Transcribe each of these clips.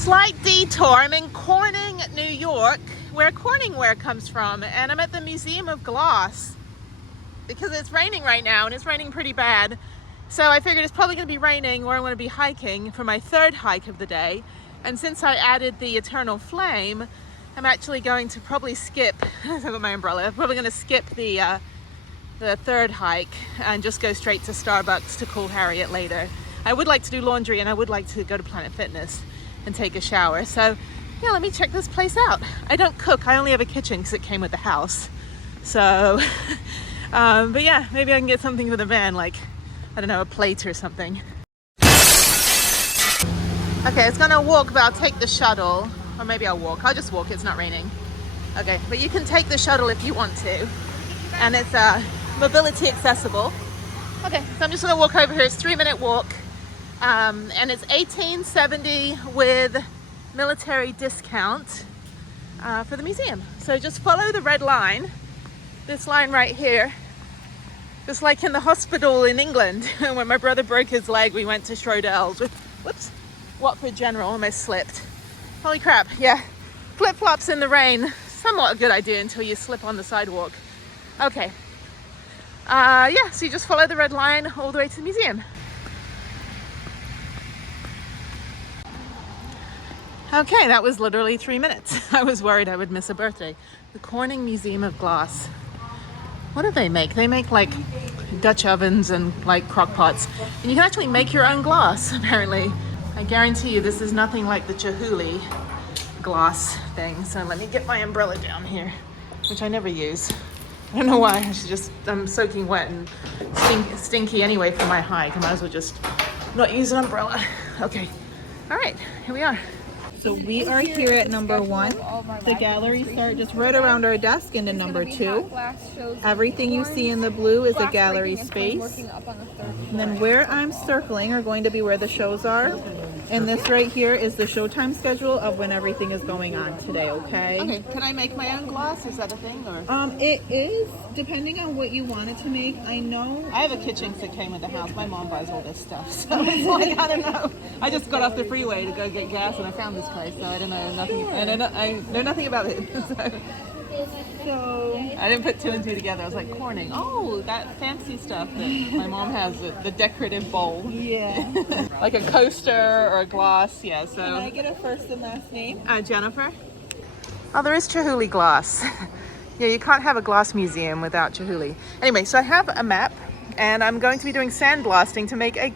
Slight detour. I'm in Corning, New York, where Corningware comes from, and I'm at the Museum of Glass because it's raining right now, and it's raining pretty bad. So I figured it's probably going to be raining or I'm going to be hiking for my third hike of the day. And since I added the Eternal Flame, I'm actually going to probably skip, I've got my umbrella, I'm probably going to skip the third hike and just go straight to Starbucks to call Harriet later. I would like to do laundry and I would like to go to Planet Fitness and take a shower. So yeah, let me check this place out. I don't cook, I only have a kitchen because it came with the house. So, but yeah, maybe I can get something for the van, like, I don't know, a plate or something. Okay, it's gonna walk, but I'll take the shuttle. Or maybe I'll walk. I'll just walk, it's not raining. Okay, but you can take the shuttle if you want to. And it's mobility accessible. Okay, so I'm just gonna walk over here. It's a 3-minute walk. And it's $18.70 with military discount for the museum. So just follow the red line. This line right here. Just like in the hospital in England, when my brother broke his leg, we went to Schrodell's with, whoops, Watford General, almost slipped. Holy crap, yeah. Flip-flops in the rain, somewhat a good idea until you slip on the sidewalk. Okay. Yeah, so you just follow the red line all the way to the museum. Okay, that was literally 3 minutes. I was worried I would miss a birthday. The Corning Museum of Glass. What do they make? They make like Dutch ovens and like crock pots. And you can actually make your own glass, apparently. I guarantee you this is nothing like the Chihuly glass thing. So let me get my umbrella down here, which I never use. I don't know why, I'm soaking wet and stinky anyway for my hike. I might as well just not use an umbrella. Okay, all right, here we are. So we are here at number 1. The gallery start just right around our desk, and then number 2. Everything you see in the blue is a gallery space. And then where I'm circling are going to be where the shows are. And this right here is the showtime schedule of when everything is going on today, okay? Okay, can I make my own glass? Is that a thing? Or? It is, depending on what you wanted to make. I know. I have a kitchen that came with the house. My mom buys all this stuff, so it's like, I don't know. I just got off the freeway to go get gas and I found this place, so I don't know nothing. And I know nothing about it. So I didn't put 2 and 2 together. I was like, Corning. Oh, that fancy stuff that my mom has, the decorative bowl. Yeah. Like a coaster or a glass. Yeah, so. Can I get a first and last name? Jennifer. Oh, there is Chihuly glass. Yeah, you can't have a glass museum without Chihuly. Anyway, so I have a map and I'm going to be doing sandblasting to make a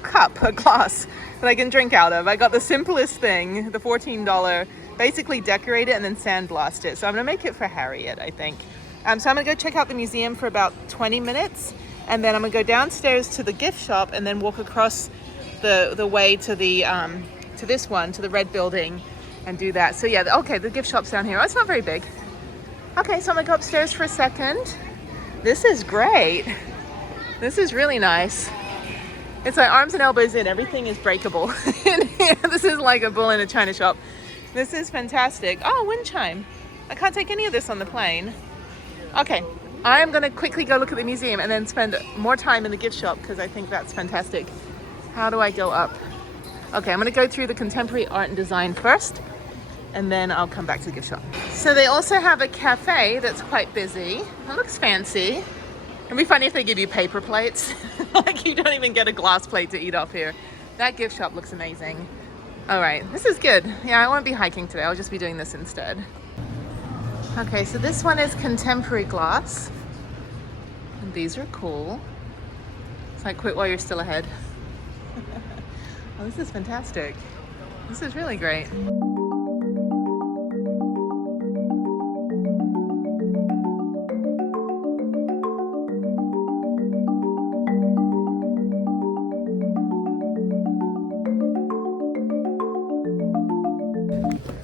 cup, a glass that I can drink out of. I got the simplest thing, the $14, basically decorate it and then sandblast it. So I'm gonna make it for Harriet, I think. So I'm gonna go check out the museum for about 20 minutes and then I'm gonna go downstairs to the gift shop and then walk across the way to the to this one, to the red building, and do that. So yeah, okay, the gift shop's down here. Oh, it's not very big. Okay, so I'm gonna go upstairs for a second. This is great. This is really nice. It's like arms and elbows in, everything is breakable. This is like a bull in a china shop. This is fantastic. Oh, wind chime. I can't take any of this on the plane. Okay, I'm gonna quickly go look at the museum and then spend more time in the gift shop because I think that's fantastic. How do I go up? Okay, I'm gonna go through the contemporary art and design first and then I'll come back to the gift shop. So they also have a cafe that's quite busy. It looks fancy. It'd be funny if they give you paper plates. Like you don't even get a glass plate to eat off here. That gift shop looks amazing. All right, this is good. Yeah, I won't be hiking today. I'll just be doing this instead. Okay, so this one is contemporary glass. And these are cool. It's like quit while you're still ahead. Oh, this is fantastic. This is really great.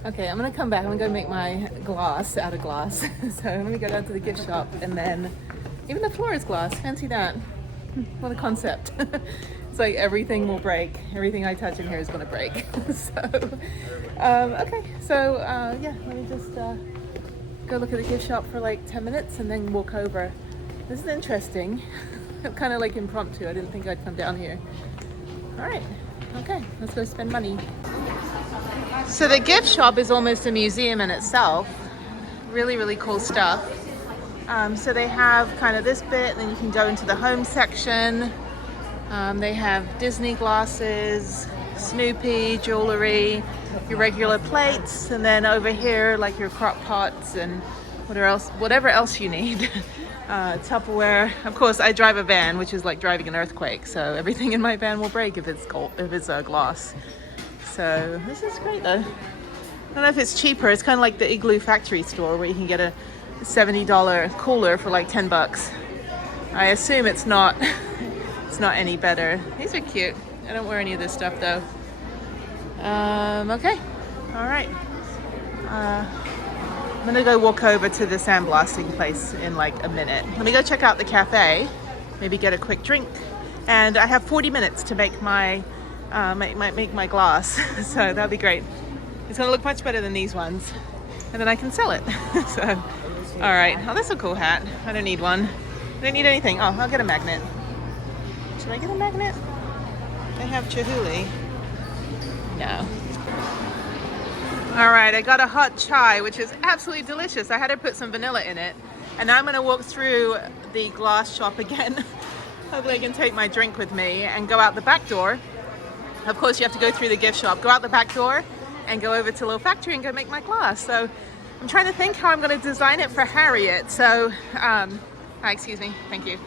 Okay, I'm gonna come back. I'm gonna go make my glass out of glass. So let me go down to the gift shop and then even the floor is glass. Fancy that. What a concept. It's like everything will break. Everything I touch in here is gonna break. So, okay. So, yeah, let me just go look at the gift shop for like 10 minutes and then walk over. This is interesting. Kind of like impromptu. I didn't think I'd come down here. All right. Okay, let's go spend money. So the gift shop is almost a museum in itself. Really, really cool stuff. So they have kind of this bit, and then you can go into the home section. They have Disney glasses, Snoopy, jewelry, your regular plates, and then over here, like your crock pots and whatever else you need. Tupperware. Of course, I drive a van, which is like driving an earthquake, so everything in my van will break if it's gold, if it's glass. So this is great though. I don't know if it's cheaper. It's kind of like the Igloo factory store where you can get a $70 cooler for like 10 bucks. I assume it's not it's not any better. These are cute. I don't wear any of this stuff though. Okay. All right. I'm gonna go walk over to the sandblasting place in like a minute. Let me go check out the cafe, maybe get a quick drink, and I have 40 minutes to make my make my glass. So that'll be great. It's gonna look much better than these ones, and then I can sell it. So, all right. Oh, that's a cool hat. I don't need one. I don't need anything. Oh, I'll get a magnet. Should I get a magnet? They have Chihuly. No. All right, I got a hot chai, which is absolutely delicious. I had to put some vanilla in it. And now I'm gonna walk through the glass shop again. Hopefully I can take my drink with me and go out the back door. Of course, you have to go through the gift shop, go out the back door and go over to the little factory and go make my glass. So I'm trying to think how I'm gonna design it for Harriet. So, excuse me, thank you.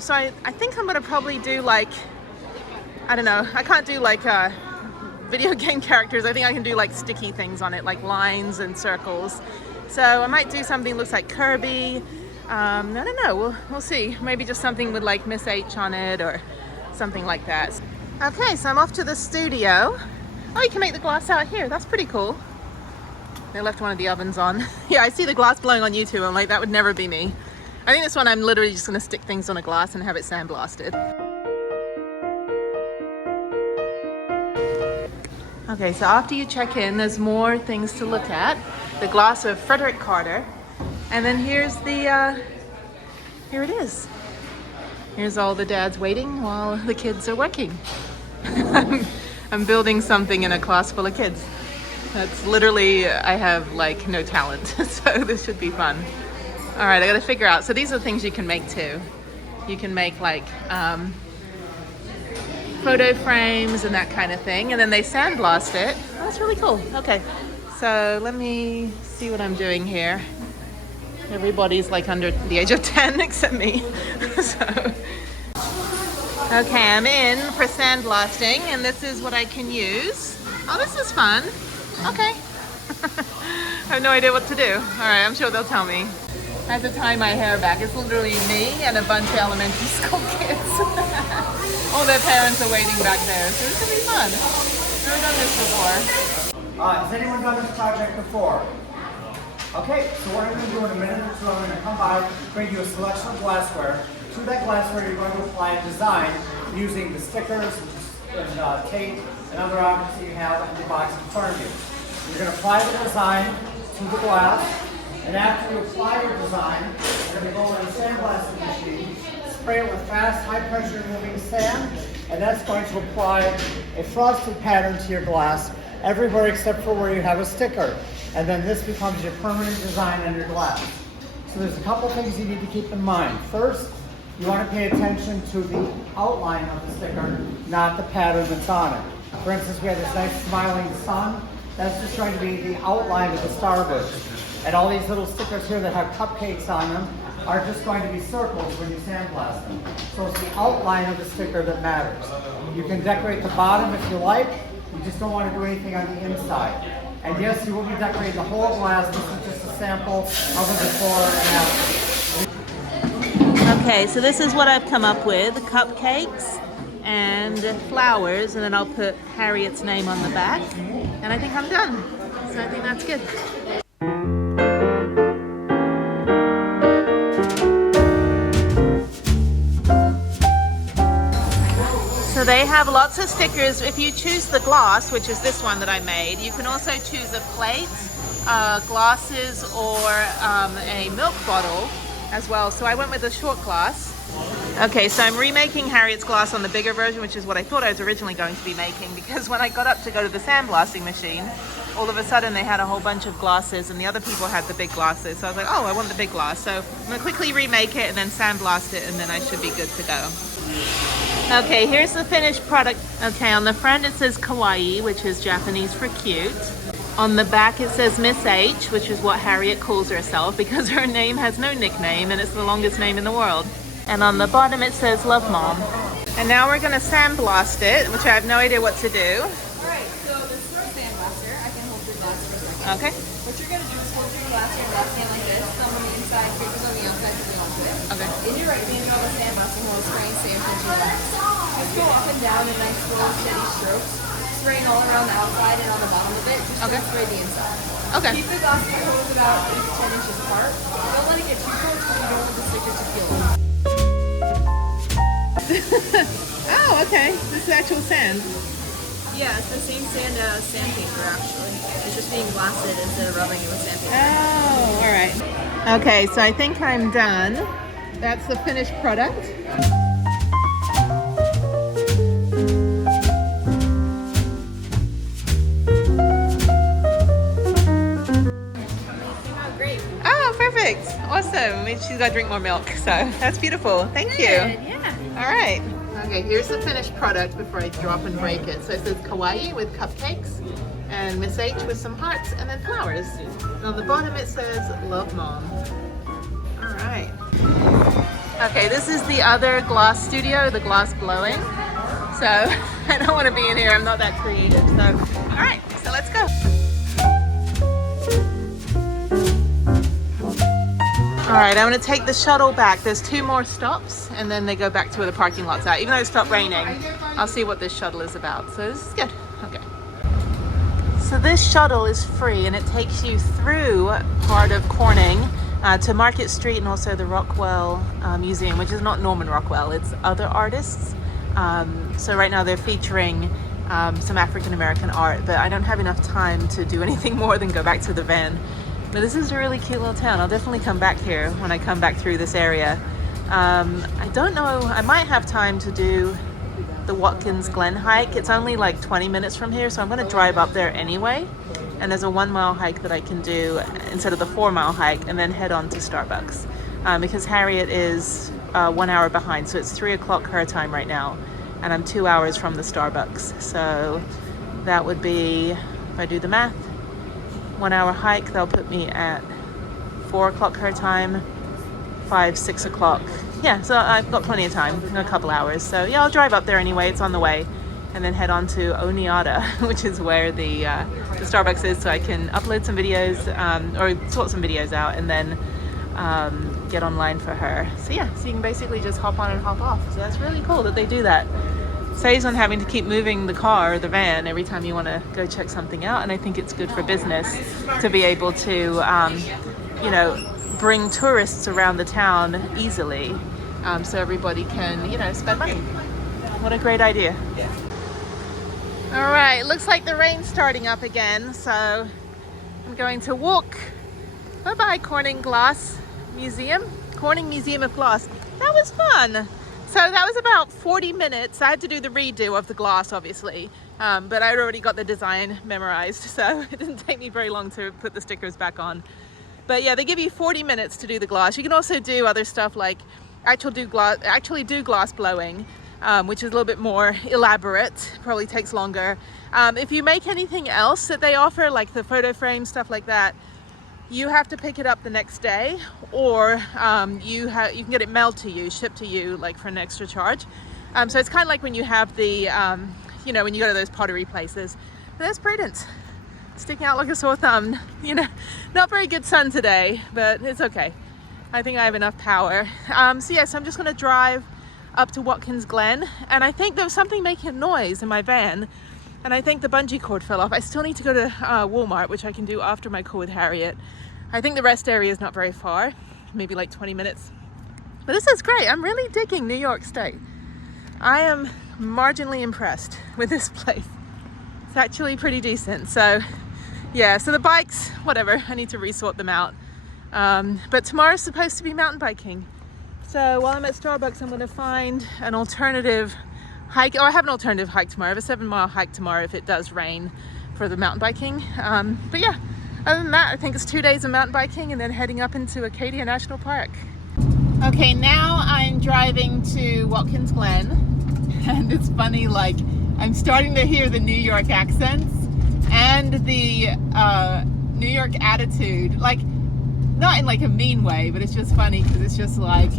So I think I'm gonna probably do like, I don't know, I can't do like video game characters. I think I can do like sticky things on it, like lines and circles. So I might do something that looks like Kirby. I don't know, we'll see. Maybe just something with like Miss H on it or something like that. Okay, so I'm off to the studio. Oh, you can make the glass out here. That's pretty cool. They left one of the ovens on. Yeah, I see the glass blowing on YouTube. I'm like, that would never be me. I think this one I'm literally just gonna stick things on a glass and have it sandblasted. Okay, so after you check in, there's more things to look at. The glass of Frederick Carter. And then here's the, here it is. Here's all the dads waiting while the kids are working. I'm building something in a class full of kids. That's literally, I have like no talent, so this should be fun. All right, I gotta figure out. So these are things you can make too. You can make like photo frames and that kind of thing, and then they sandblast it. Oh, that's really cool. Okay, so let me see what I'm doing here. Everybody's like under the age of 10 except me. So. Okay, I'm in for sandblasting, and this is what I can use. Oh, this is fun. Okay. I have no idea what to do. All right, I'm sure they'll tell me. I have to tie my hair back. It's literally me and a bunch of elementary school kids. All their parents are waiting back there, so it's gonna be fun. I've never done this before. Has anyone done this project before? Okay, so what I'm going to do in a minute or two, I'm going to come by, bring you a selection of glassware. To that glassware, you're going to apply a design using the stickers and tape and other objects that you have in the box in front of you. You're going to apply the design to the glass, and after you apply your design, you're going to go in a sandblasting machine, spray it with fast, high-pressure moving sand, and that's going to apply a frosted pattern to your glass everywhere except for where you have a sticker. And then this becomes your permanent design on your glass. So there's a couple things you need to keep in mind. First, you want to pay attention to the outline of the sticker, not the pattern that's on it. For instance, we have this nice smiling sun. That's just going to be the outline of the starboard. And all these little stickers here that have cupcakes on them are just going to be circles when you sandblast them. So it's the outline of the sticker that matters. You can decorate the bottom if you like. You just don't want to do anything on the inside. And yes, you will be decorating the whole glass. This is just a sample of the before and after. Okay, so this is what I've come up with, cupcakes and flowers, and then I'll put Harriet's name on the back, and I think I'm done. So I think that's good. So they have lots of stickers. If you choose the glass, which is this one that I made, you can also choose a plate, glasses, or a milk bottle as well. So I went with a short glass. Okay, so I'm remaking Harriet's glass on the bigger version, which is what I thought I was originally going to be making, because when I got up to go to the sandblasting machine, all of a sudden they had a whole bunch of glasses and the other people had the big glasses. So I was like, oh, I want the big glass. So I'm gonna quickly remake it and then sandblast it and then I should be good to go. Okay, here's the finished product. Okay, on the front it says kawaii, which is Japanese for cute. On the back it says Miss H, which is what Harriet calls herself because her name has no nickname and it's the longest name in the world. And on the bottom it says Love Mom. And now we're gonna sandblast it, which I have no idea what to do. Alright, so this is our sandblaster. I can hold your glass for a second. Okay. What you're going to do is hold your glass in your left hand like this, thumb on the inside, fingers on the outside to onto it. Okay. In your right hand, you have a sandblasting hole spraying sand into your glass. Just go up and down in nice slow, steady strokes, spraying all around the outside and on the bottom of it. Just don't spray the inside. Okay. Keep the glass hose about 8 to 10 inches apart. Don't let it get too close because you don't want the stickers to peel off. Oh, okay. This is actual sand. Yeah, it's the same sand as sandpaper actually. It's just being blasted instead of rubbing it with sandpaper. Oh, all right. Okay, so I think I'm done. That's the finished product. Oh, great. Oh, perfect. Awesome. She's got to drink more milk, so that's beautiful. Thank you. Yeah. All right. Okay, here's the finished product before I drop and break it. So it says kawaii with cupcakes and Miss H with some hearts and then flowers. And on the bottom it says Love Mom. All right. Okay, this is the other glass studio, the glass blowing. So I don't want to be in here. I'm not that creative. So, all right, so let's go. All right, I'm gonna take the shuttle back. There's 2 more stops and then they go back to where the parking lot's at. Even though it stopped raining, I'll see what this shuttle is about. So this is good, okay. So this shuttle is free and it takes you through part of Corning to Market Street and also the Rockwell Museum, which is not Norman Rockwell, it's other artists. So right now they're featuring some African-American art, but I don't have enough time to do anything more than go back to the van. But this is a really cute little town. I'll definitely come back here when I come back through this area. I don't know, I might have time to do the Watkins Glen hike. It's only like 20 minutes from here, so I'm gonna drive up there anyway. And there's a 1-mile hike that I can do instead of the 4-mile hike and then head on to Starbucks. Because Harriet is 1 hour behind, so it's 3 o'clock her time right now. And I'm 2 hours from the Starbucks. So that would be, if I do the math, 1 hour hike, they'll put me at 4 o'clock her time, 5, 6 o'clock. Yeah, so I've got plenty of time, in a couple hours. So yeah, I'll drive up there anyway, it's on the way. And then head on to Oneata, which is where the Starbucks is, so I can upload some videos, or sort some videos out and then get online for her. So yeah, so you can basically just hop on and hop off. So that's really cool that they do that. Saves on having to keep moving the car or the van every time you want to go check something out, and I think it's good for business to be able to you know, bring tourists around the town easily, so everybody can, you know, spend money. What a great idea. All right, looks like the rain's starting up again, so I'm going to walk. Bye-bye, Corning Glass Museum. Corning Museum of Glass. That was fun. So that was about 40 minutes. I had to do the redo of the glass, obviously, but I'd already got the design memorized, so it didn't take me very long to put the stickers back on. But yeah, they give you 40 minutes to do the glass. You can also do other stuff like actually do glass blowing, which is a little bit more elaborate, probably takes longer. If you make anything else that they offer, like the photo frame, stuff like that, you have to pick it up the next day, or you can get it mailed to you, shipped to you, like for an extra charge. So it's kind of like when you have the, you know, when you go to those pottery places. But there's Prudence, sticking out like a sore thumb. You know, not very good sun today, but it's okay. I think I have enough power. So yeah, so I'm just gonna drive up to Watkins Glen, and I think there was something making a noise in my van, and I think the bungee cord fell off. I still need to go to Walmart, which I can do after my call with Harriet. I think the rest area is not very far, maybe like 20 minutes. But this is great. I'm really digging New York State. I am marginally impressed with this place. It's actually pretty decent. So yeah, so the bikes, whatever, I need to resort them out. But tomorrow's supposed to be mountain biking. So while I'm at Starbucks, I'm gonna find an alternative hike. Oh, I have an alternative hike tomorrow. I have a 7-mile hike tomorrow if it does rain for the mountain biking. But yeah, other than that, I think it's 2 days of mountain biking and then heading up into Acadia National Park. Okay, now I'm driving to Watkins Glen, and it's funny, like, I'm starting to hear the New York accents and the New York attitude, like, not in like a mean way, but it's just funny because it's just like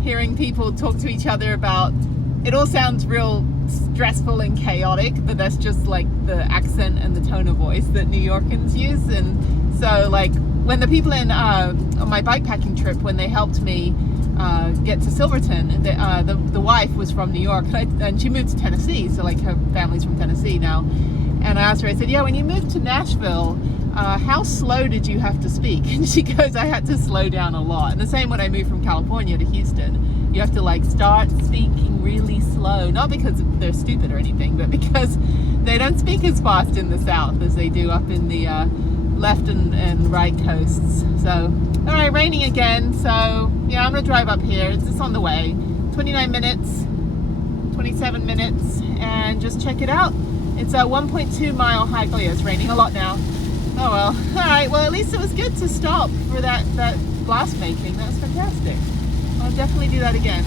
hearing people talk to each other about, it all sounds real stressful and chaotic, but that's just like the accent and the tone of voice that New Yorkers use. And so like when the people in on my bikepacking trip, when they helped me get to Silverton, the wife was from New York, and she moved to Tennessee, so like her family's from Tennessee now. And I asked her, I said, yeah, when you moved to Nashville, how slow did you have to speak? And she goes, I had to slow down a lot. And the same when I moved from California to Houston, you have to like start speaking really slow, not because they're stupid or anything, but because they don't speak as fast in the South as they do up in the left and right coasts. So, all right, raining again. So yeah, I'm gonna drive up here. It's just on the way, 29 minutes, 27 minutes, and just check it out. It's a 1.2 mile hike. Oh yeah, it's raining a lot now. Oh well. All right, well at least it was good to stop for that glass making. That was fantastic. I'll definitely do that again.